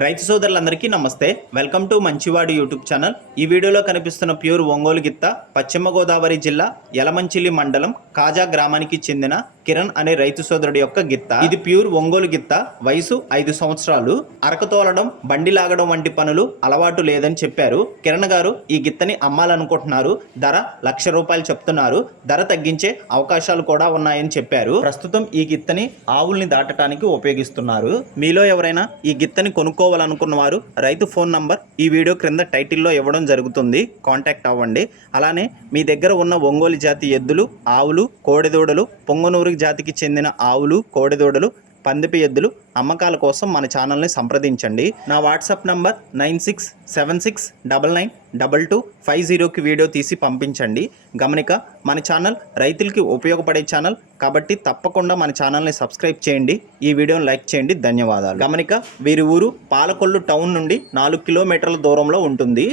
రైతు సోదరులందరికీ నమస్తే. వెల్కమ్ టు మంచివాడు యూట్యూబ్ ఛానల్. ఈ వీడియోలో కనిపిస్తున్న ప్యూర్ ఒంగోలు గిత్త పశ్చిమ గోదావరి జిల్లా యలమంచిలి మండలం కాజా గ్రామానికి చెందిన కిరణ్ అనే రైతు సోదరుడు యొక్క గిత్త. ఇది ప్యూర్ ఒంగోలు గిత్త. వయసు ఐదు సంవత్సరాలు. అరకతోలడం బండి లాగడం వంటి పనులు అలవాటు లేదని చెప్పారు. కిరణ్ గారు ఈ గిత్తని అమ్మాలనుకుంటున్నారు. ధర లక్ష రూపాయలు చెప్తున్నారు. ధర తగ్గించే అవకాశాలు కూడా ఉన్నాయని చెప్పారు. ప్రస్తుతం ఈ గిత్తని ఆవుల్ని దాటడానికి ఉపయోగిస్తున్నారు. మీలో ఎవరైనా ఈ గిత్తని కొనుక్కోవాలనుకున్న వారు రైతు ఫోన్ నంబర్ ఈ వీడియో క్రింద టైటిల్లో ఇవ్వడం జరుగుతుంది. కాంటాక్ట్ అవ్వండి. అలానే మీ దగ్గర ఉన్న ఒంగోలు జాతి ఎద్దులు ఆవులు కోడెదూడలు పొంగనూరు జాతికి చెందిన ఆవులు కోడెదూడలు పందిపి ఎద్దులు అమ్మకాల కోసం మన ఛానల్ని సంప్రదించండి. నా WhatsApp number nine six seven six double nine double two five జీరోకి వీడియో తీసి పంపించండి. గమనిక మన ఛానల్ రైతులకి ఉపయోగపడే ఛానల్ కాబట్టి తప్పకుండా మన ఛానల్ని సబ్స్క్రైబ్ చేయండి. ఈ వీడియోని లైక్ చేయండి. ధన్యవాదాలు. గమనిక వీరి ఊరు పాలకొల్లు టౌన్ నుండి నాలుగు కిలోమీటర్ల దూరంలో ఉంటుంది.